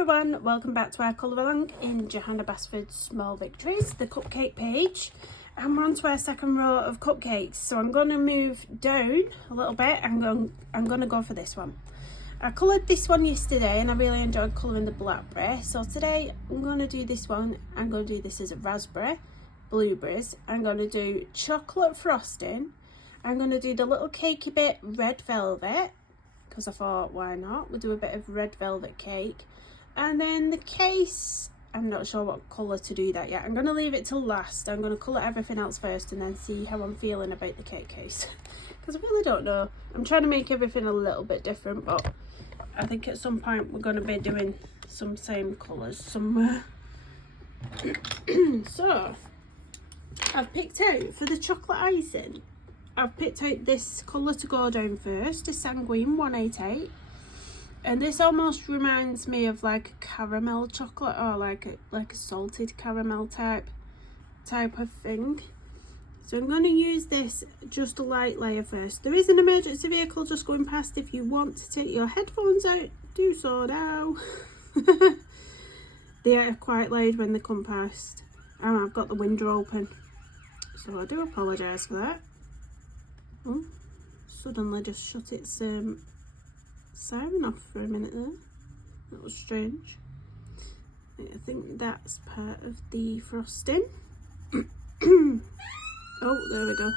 everyone, welcome back to our colour along in Johanna Basford's Small Victories, the cupcake page, and we're on to our second row of cupcakes. So I'm going to move down a little bit and I'm going to go for this one. I coloured this one yesterday and I really enjoyed colouring the blackberry, so today I'm going to do this one. I'm going to do this as a raspberry, blueberries, I'm going to do chocolate frosting, I'm going to do the little cakey bit red velvet, because I thought, why not? We'll do a bit of red velvet cake. And then the case, I'm not sure what colour to do that yet. I'm going to leave it till last. I'm going to colour everything else first and then see how I'm feeling about the cake case. Because I really don't know. I'm trying to make everything a little bit different, but I think at some point we're going to be doing some same colours somewhere. So, I've picked out for the chocolate icing, I've picked out this colour to go down first, a Sanguine 188, and this almost reminds me of like a caramel chocolate or like a salted caramel type of thing. So I'm going to use this just a light layer first. There is an emergency vehicle just going past. If you want to take your headphones out, do so now. They are quite loud when they come past, and I've got the window open, so I do apologise for that. Oh, suddenly just shut its siren off for a minute there. That was strange. I think that's part of the frosting. Oh, there we go.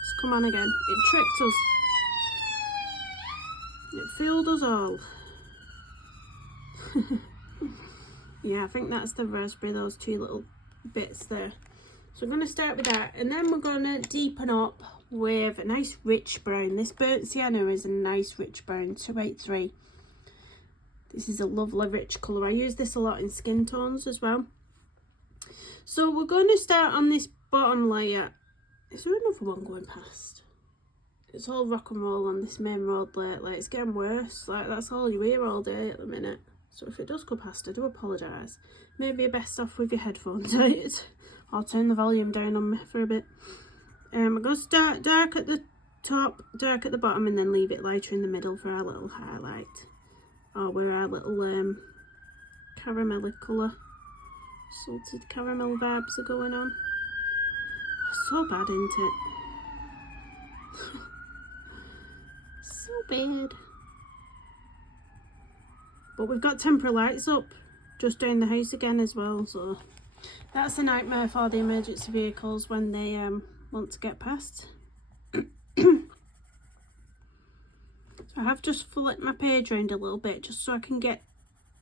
It's come on again. It tricked us. It fooled us all. Yeah, I think that's the raspberry, those two little bits there. So we're going to start with that, and then we're going to deepen up with a nice rich brown. This burnt sienna is a nice rich brown, 283. This is a lovely rich colour. I use this a lot in skin tones as well. So we're going to start on this bottom layer. Is there another one going past? It's all rock and roll on this main road lately. It's getting worse. Like, that's all you hear all day at the minute. So if it does go past, I do apologise. Maybe you're best off with your headphones out. I'll turn the volume down on me for a bit. I'm going to start dark at the top, dark at the bottom, and then leave it lighter in the middle for our little highlight. Or where our little caramelly colour, salted caramel vibes are going on. Oh, so bad, isn't it? So bad. But we've got temporary lights up just down the house again as well, so that's a nightmare for the emergency vehicles when they want to get past. So I have just flipped my page around a little bit just so I can get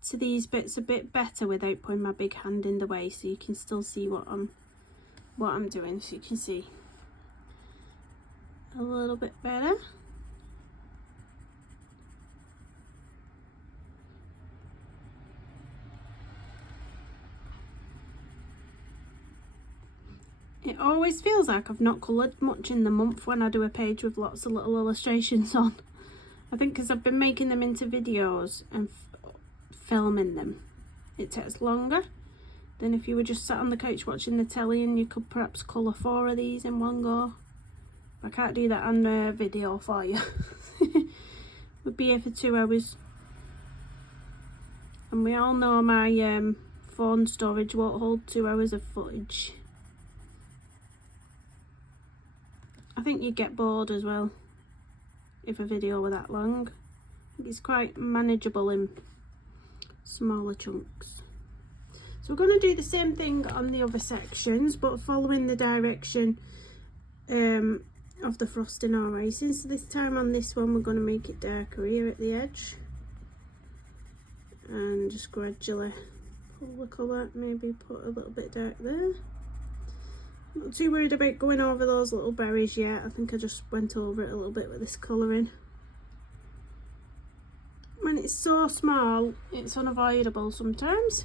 to these bits a bit better without putting my big hand in the way, so you can still see what I'm doing, so you can see a little bit better. It always feels like I've not coloured much in the month when I do a page with lots of little illustrations on. I think because I've been making them into videos and filming them, it takes longer than if you were just sat on the couch watching the telly and you could perhaps colour 4 of these in one go. I can't do that on a video for you. We'd be here for 2 hours. And we all know my phone storage won't hold 2 hours of footage. I think you'd get bored as well if a video were that long. I think it's quite manageable in smaller chunks. So we're going to do the same thing on the other sections, but following the direction of the frosting or icing. So this time on this one we're going to make it darker here at the edge, and just gradually pull the colour, maybe put a little bit dark there. Not too worried about going over those little berries yet. I think I just went over it a little bit with this colouring. When it's so small, it's unavoidable sometimes.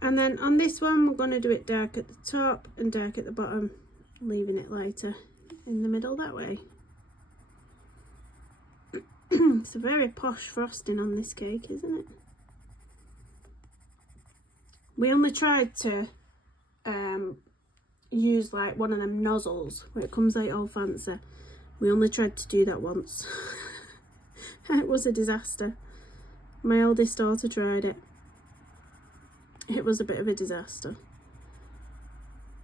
And then on this one, we're going to do it dark at the top and dark at the bottom, leaving it lighter in the middle that way. It's a very posh frosting on this cake, isn't it? We only tried to use like one of them nozzles where it comes out all fancy. We only tried to do that once. It was a disaster. My eldest daughter tried it it was a bit of a disaster.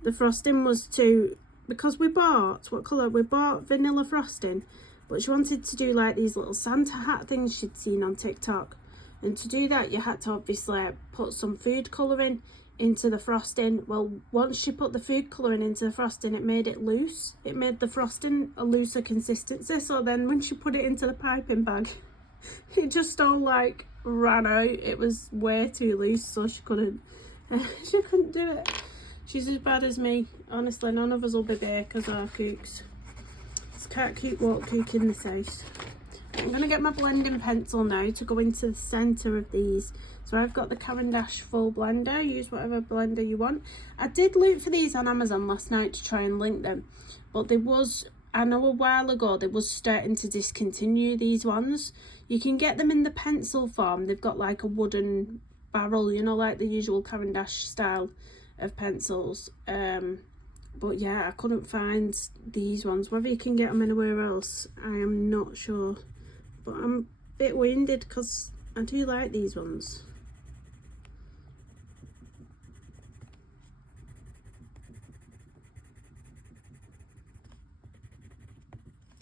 The frosting was too, because we bought, what colour? We bought vanilla frosting, but she wanted to do like these little Santa hat things she'd seen on TikTok. And to do that, you had to obviously put some food colouring into the frosting. Well, once she put the food colouring into the frosting, it made it loose. It made the frosting a looser consistency. So then when she put it into the piping bag, it just all like ran out. It was way too loose, so she couldn't do it. She's as bad as me. Honestly, none of us will be bakers or cooks. It's can't cook, won't cook in this house. I'm going to get my blending pencil now to go into the centre of these. So I've got the Caran d'Ache full blender. Use whatever blender you want. I did look for these on Amazon last night to try and link them. But there was, I know a while ago, they was starting to discontinue these ones. You can get them in the pencil form. They've got like a wooden barrel, you know, like the usual Caran d'Ache style of pencils. But yeah, I couldn't find these ones. Whether you can get them anywhere else, I am not sure. But I'm a bit winded because I do like these ones.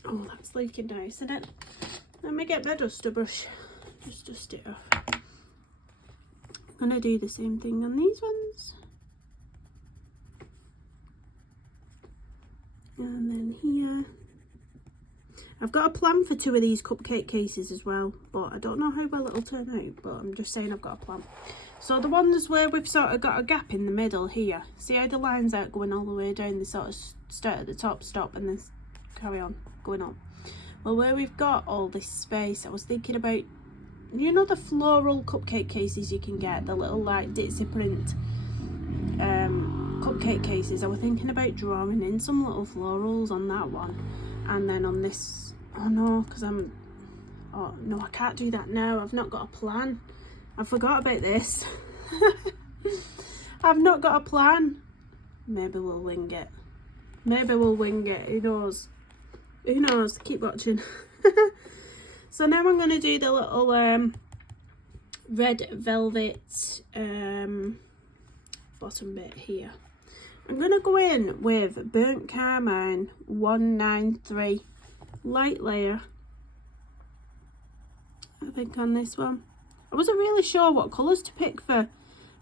Oh, that's looking nice, isn't it? Let me get my duster brush. Just dust it off. I'm going to do the same thing on these ones. And then here. I've got a plan for 2 of these cupcake cases as well, but I don't know how well it'll turn out, but I'm just saying I've got a plan. So the ones where we've sort of got a gap in the middle here, see how the lines aren't going all the way down, they sort of start at the top, stop, and then carry on, going on. Well, where we've got all this space, I was thinking about, you know the floral cupcake cases you can get, the little like Ditsy print cupcake cases. I was thinking about drawing in some little florals on that one, and then on this, oh no, because oh no, I can't do that now. I've not got a plan. I forgot about this. I've not got a plan. Maybe we'll wing it. Maybe we'll wing it. Who knows? Who knows? Keep watching. So now I'm going to do the little red velvet bottom bit here. I'm going to go in with Burnt Carmine 193 light layer, I think, on this one. I wasn't really sure what colours to pick for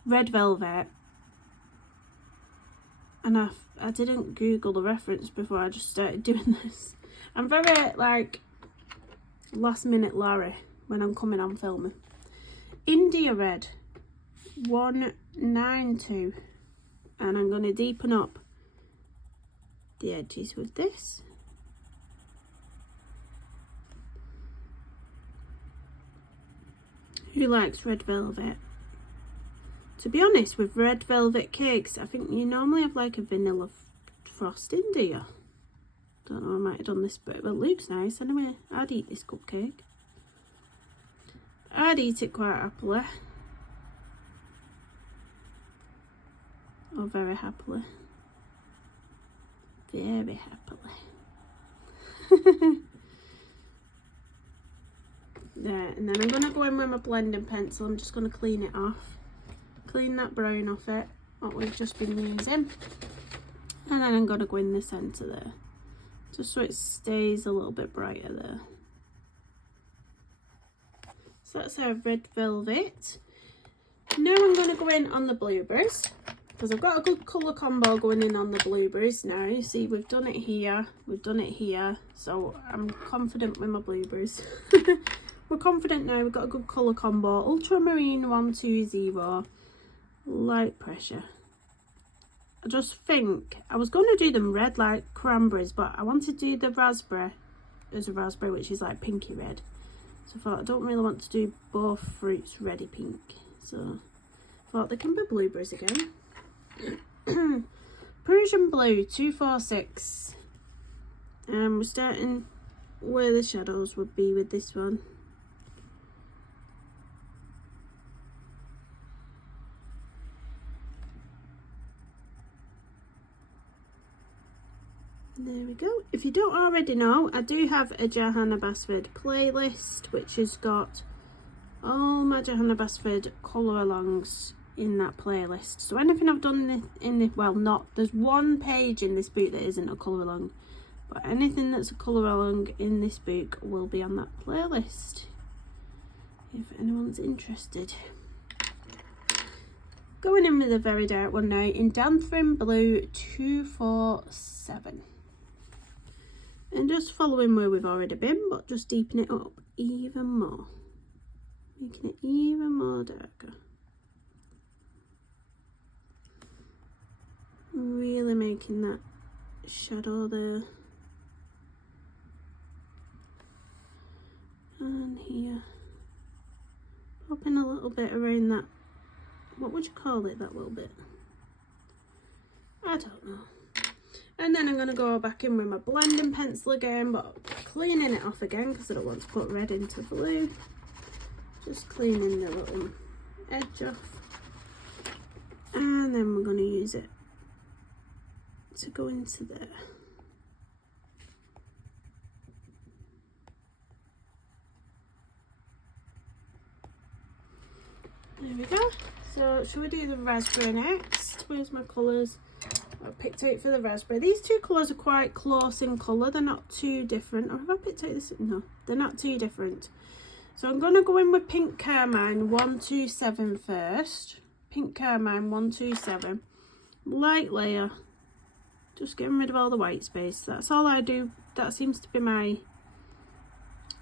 red velvet, and I didn't Google the reference before I just started doing this. I'm very like last minute Larry when I'm coming on filming. India Red 192, and I'm going to deepen up the edges with this. Who likes red velvet? To be honest, with red velvet cakes, I think you normally have like a vanilla frosting, do you? Don't know, I might have done this, but it looks nice anyway. I'd eat this cupcake. I'd eat it quite happily. Oh, very happily. Very happily. There, and then I'm going to go in with my blending pencil. I'm just going to clean it off. Clean that brown off it, what we've just been using. And then I'm going to go in the centre there, just so it stays a little bit brighter there. So that's our red velvet. Now I'm going to go in on the blueberries, because I've got a good colour combo going in on the blueberries now. You see, we've done it here, we've done it here, so I'm confident with my blueberries. We're confident now, we've got a good colour combo. Ultramarine 120, light pressure. I just think I was going to do them red like cranberries, but I wanted to do the raspberry as a raspberry, which is like pinky red. So I thought I don't really want to do both fruits reddy pink, so I thought they can be blueberries again. Prussian blue 246, and we're starting where the shadows would be with this one. There we go. If you don't already know, I do have a Johanna Basford playlist, which has got all my Johanna Basford colour alongs in that playlist. So anything I've done in the well, not, there's one page in this book that isn't a colour along, but anything that's a colour along in this book will be on that playlist, if anyone's interested. Going in with a very dark one now, Indanthrene Blue 247. And just following where we've already been, but just deepening it up even more. Making it even more darker. Really making that shadow there. And here. Popping a little bit around that. What would you call it, that little bit? I don't know. And then I'm going to go back in with my blending pencil again, but cleaning it off again because I don't want to put red into blue. Just cleaning the little edge off. And then we're going to use it to go into there. There we go. So shall we do the raspberry next? Where's my colours? I picked out for the raspberry. These two colours are quite close in colour. They're not too different. Or have I picked out this? No, they're not too different. So I'm going to go in with Pink Carmine 127 first. Pink Carmine 127. Light layer. Just getting rid of all the white space. That's all I do. That seems to be my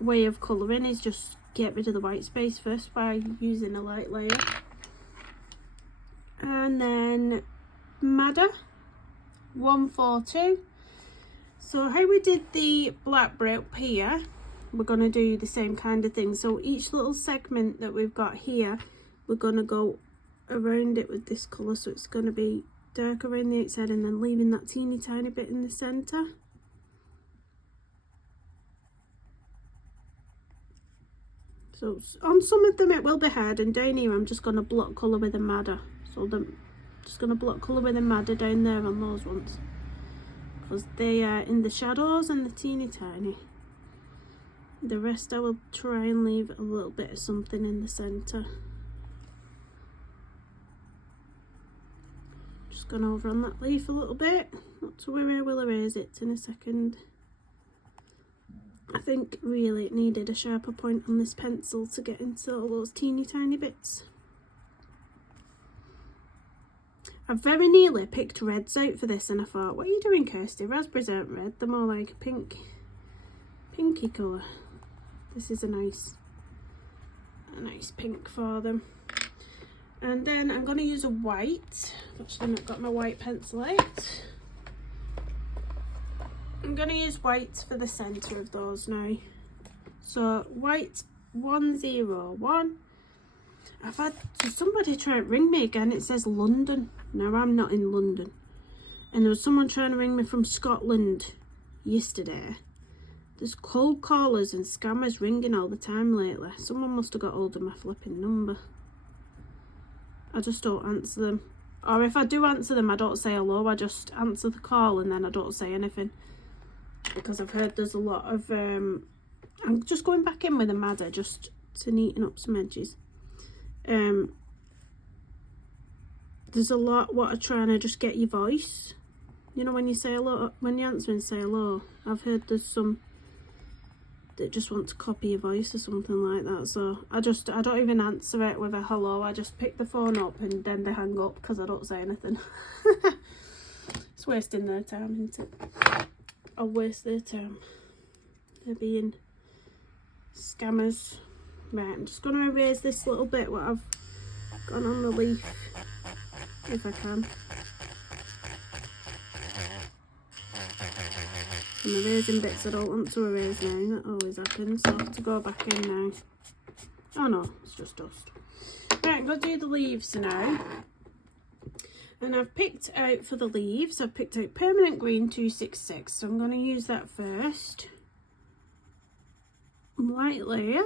way of colouring, is just get rid of the white space first by using a light layer. And then Madder 142. So how we did the black brick here, we're going to do the same kind of thing. So each little segment that we've got here, we're going to go around it with this colour, so it's going to be dark around the outside and then leaving that teeny tiny bit in the centre. So on some of them it will be hard, and down here I'm just going to block colour with a Madder. So I'm just going to block colour with a Madder down there on those ones, because they are in the shadows and the teeny tiny. The rest I will try and leave a little bit of something in the centre. Just gone over on that leaf a little bit. Not to worry, I will erase it in a second. I think really it needed a sharper point on this pencil to get into all those teeny tiny bits. I very nearly picked reds out for this, and I thought, what are you doing, Kirsty? Raspberries aren't red, they're more like a pinky colour. This is a nice pink for them. And then I'm going to use a white. I've actually not got my white pencil out. I'm going to use white for the centre of those now. So white 101. I've had somebody try to ring me again. It says London. Now I'm not in London. And there was someone trying to ring me from Scotland yesterday. There's cold callers and scammers ringing all the time lately. Someone must have got hold of my flipping number. I just don't answer them. Or if I do answer them, I don't say hello. I just answer the call and then I don't say anything. Because I've heard there's a lot of... I'm just going back in with a Madder just to neaten up some edges. There's a lot what are trying to just get your voice. You know, when you say hello, when you answer and say hello. I've heard there's some that just want to copy your voice or something like that. So I don't even answer it with a hello. I just pick the phone up and then they hang up because I don't say anything. It's wasting their time, isn't it? I'll waste their time. They're being scammers. Right, I'm just going to erase this little bit what I've got on the leaf, if I can. I'm erasing bits I don't want to erase now. That always happens, so I have to go back in now. Oh no, it's just dust. Right, I'm going to do the leaves now. And I've picked out for the leaves, I've picked out Permanent Green 266. So I'm going to use that first. Light layer.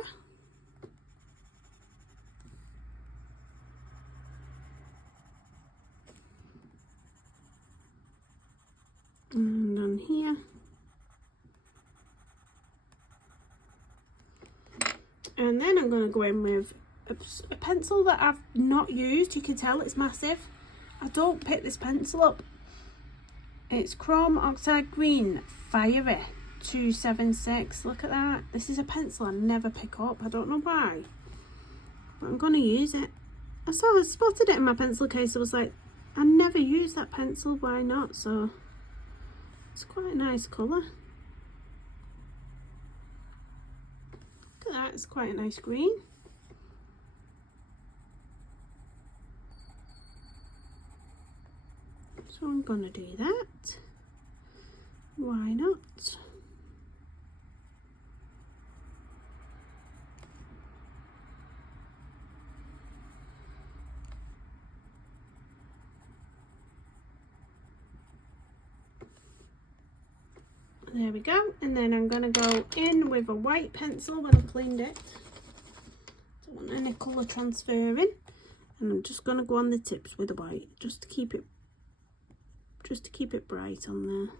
And on here. And then I'm going to go in with a pencil that I've not used. You can tell it's massive. I don't pick this pencil up. It's Chrome Oxide Green Fiery 276. Look at that. This is a pencil I never pick up. I don't know why, but I'm going to use it. I spotted it in my pencil case. I was like, I never use that pencil, why not? So it's quite a nice colour. Look at that, it's quite a nice green. So I'm going to do that. Why not? There we go. And then I'm going to go in with a white pencil when I've cleaned it. Don't want any colour transferring. And I'm just going to go on the tips with the white, just to keep it bright on there.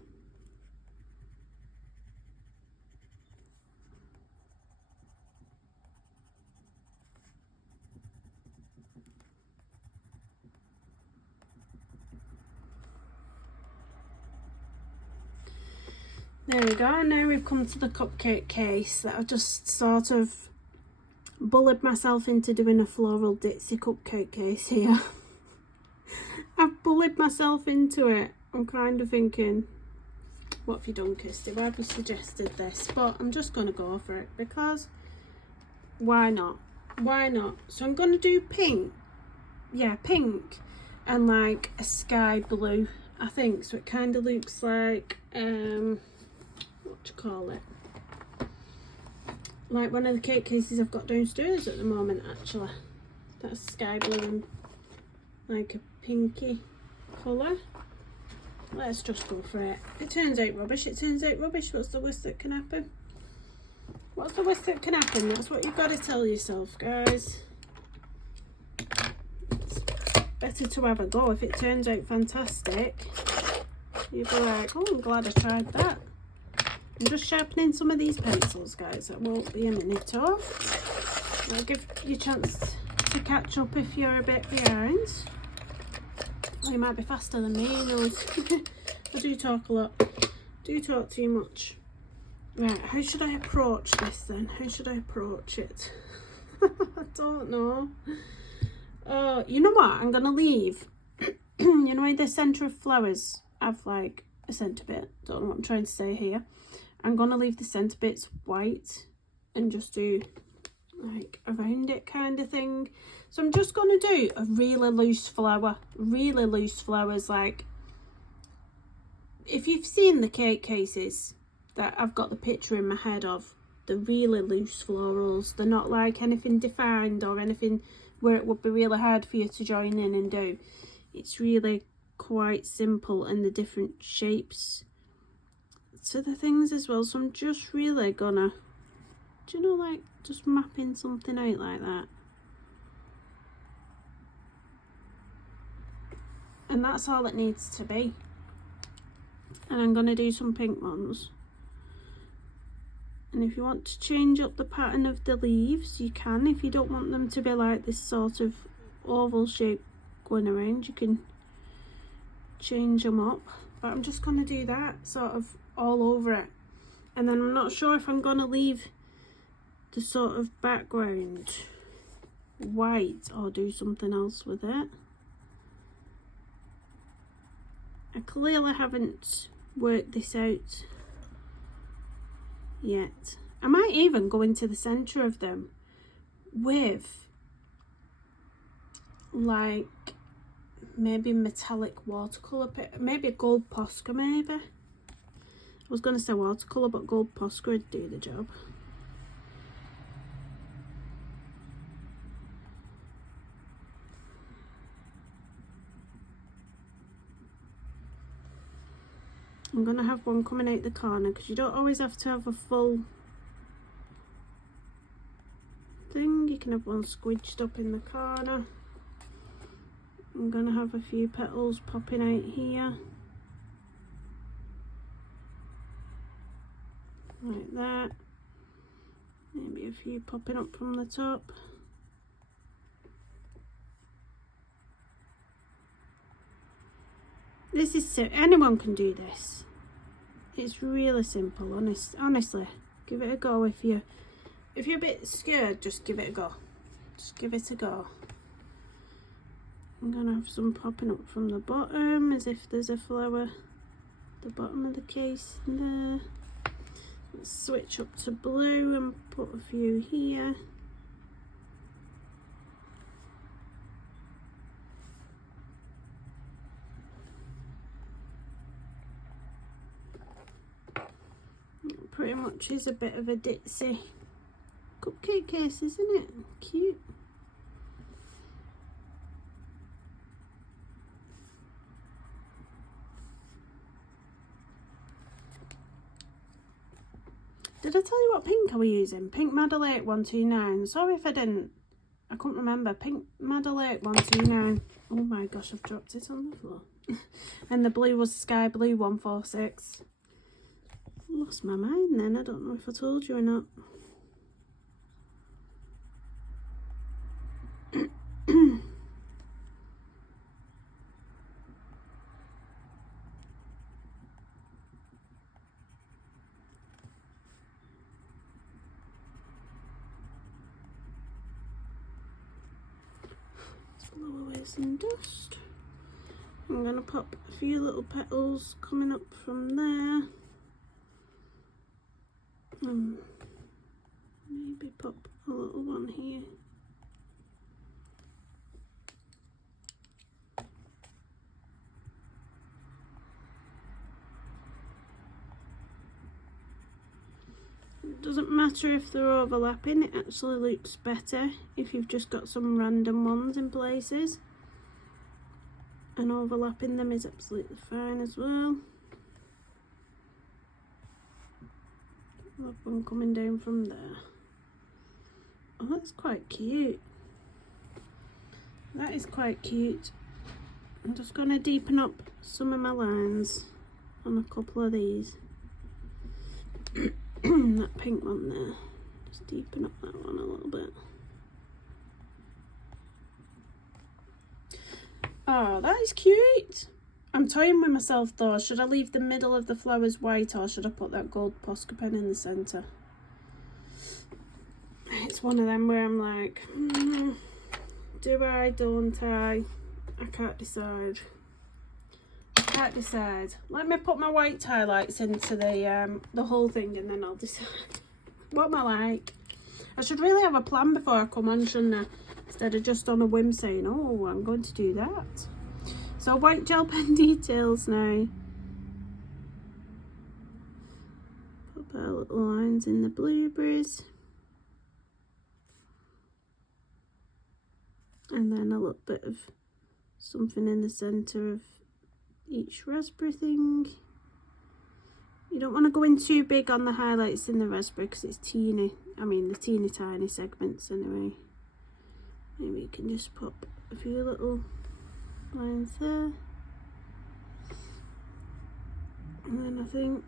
There we go. Now we've come to the cupcake case that I've just sort of bullied myself into doing a floral Ditsy cupcake case here. I've bullied myself into it. I'm kind of thinking, what have you done, Kirsty? Why have you suggested this? But I'm just going to go for it because why not? Why not? So I'm going to do pink. Yeah, pink and like a sky blue, I think. So it kind of looks like, what do you call it? Like one of the cake cases I've got downstairs at the moment, actually. That's sky blue and like a pinky colour. Let's just go for it. If it turns out rubbish, it turns out rubbish. What's the worst that can happen? What's the worst that can happen? That's what you've got to tell yourself, guys. It's better to have a go. If it turns out fantastic, you'll be like, oh, I'm glad I tried that. I'm just sharpening some of these pencils, guys. That won't be a minute off. I'll give you a chance to catch up if you're a bit behind. Or you might be faster than me, who knows. I do talk a lot. Do talk too much. Right, how should I approach this then? How should I approach it? I don't know. Oh, you know what? I'm going to leave. You know, in the centre of flowers, I've like a centre bit. Don't know what I'm trying to say here. I'm going to leave the centre bits white and just do like around it kind of thing. So I'm just going to do a really loose flower. Really loose flowers. Like, if you've seen the cake cases that I've got the picture in my head of, the really loose florals, they're not like anything defined or anything where it would be really hard for you to join in and do. It's really quite simple, and the different shapes to the things as well. So I'm just really gonna, do you know, like just mapping something out like that. And that's all it needs to be. And I'm gonna do some pink ones. And if you want to change up the pattern of the leaves, you can. If you don't want them to be like this sort of oval shape going around, you can change them up. But I'm just going to do that sort of all over it. And then I'm not sure if I'm going to leave the sort of background white or do something else with it. I clearly haven't worked this out yet. I might even go into the centre of them with like maybe metallic watercolour, maybe a gold Posca maybe. I was going to say watercolour, but gold Posca would do the job. I'm going to have one coming out the corner because you don't always have to have a full thing. You can have one squidged up in the corner. I'm going to have a few petals popping out here. Like that. Maybe a few popping up from the top. This is anyone can do this. It's really simple, honestly. Give it a go. If you're a bit scared, just give it a go. Just give it a go. I'm gonna have some popping up from the bottom as if there's a flower at the bottom of the case there. Let's switch up to blue and put a few here. Pretty much is a bit of a Ditsy cupcake case, isn't it? Cute. Did I tell you what pink I was using? Pink Madeleine 129. Sorry if I didn't. I couldn't remember. Pink Madeleine 129. Oh my gosh, I've dropped it on the floor. And the blue was Skyblue 146. Lost my mind then. I don't know if I told you or not. Blow away some dust. I'm going to pop a few little petals coming up from there. Maybe pop a little one here. It doesn't matter if they're overlapping, it actually looks better if you've just got some random ones in places. And overlapping them is absolutely fine as well. Love one coming down from there. Oh, that's quite cute. That is quite cute. I'm just going to deepen up some of my lines on a couple of these. That pink one there. Just deepen up that one a little bit. Oh, that is cute. I'm toying with myself though. Should I leave the middle of the flowers white or should I put that gold Posca pen in the centre? It's one of them where I'm like, do I, don't I? I can't decide. I can't decide. Let me put my white highlights into the whole thing and then I'll decide what am I like. I should really have a plan before I come on, shouldn't I? Instead of just on a whim saying, oh, I'm going to do that. So white gel pen details now. Put our little lines in the blueberries. And then a little bit of something in the centre of each raspberry thing. You don't want to go in too big on the highlights in the raspberry because it's teeny. I mean the teeny tiny segments anyway. Maybe you can just pop a few little lines there. And then I think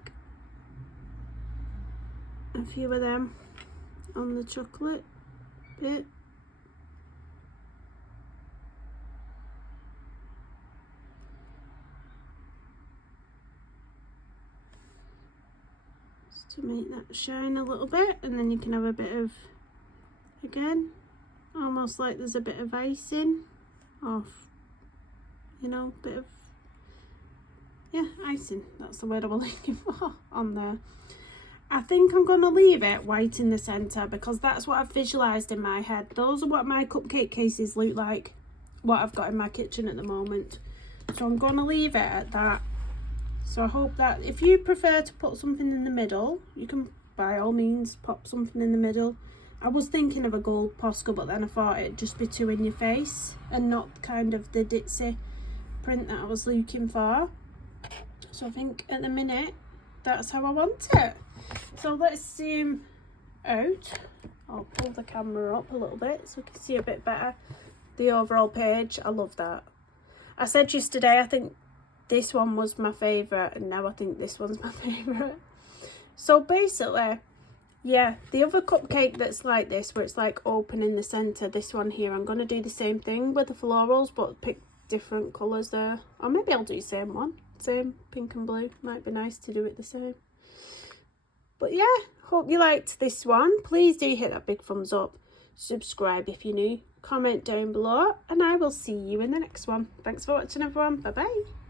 a few of them on the chocolate bit. To make that shine a little bit, and then you can have a bit of, again, almost like there's a bit of icing off, you know, bit of, yeah, icing, that's the word I was looking for on there. I think I'm going to leave it white in the centre because that's what I've visualised in my head. Those are what my cupcake cases look like, what I've got in my kitchen at the moment. So I'm going to leave it at that. So I hope that if you prefer to put something in the middle, you can by all means pop something in the middle. I was thinking of a gold Posca, but then I thought it'd just be too in your face and not kind of the Ditsy print that I was looking for. So I think at the minute, that's how I want it. So let's zoom out. I'll pull the camera up a little bit so we can see a bit better the overall page. I love that. I said yesterday, I think this one was my favourite, and now I think this one's my favourite. So basically, yeah, the other cupcake that's like this, where it's like open in the centre, this one here, I'm going to do the same thing with the florals, but pick different colours there. Or maybe I'll do the same one. Same pink and blue. Might be nice to do it the same. But yeah, hope you liked this one. Please do hit that big thumbs up. Subscribe if you're new. Comment down below. And I will see you in the next one. Thanks for watching, everyone. Bye bye.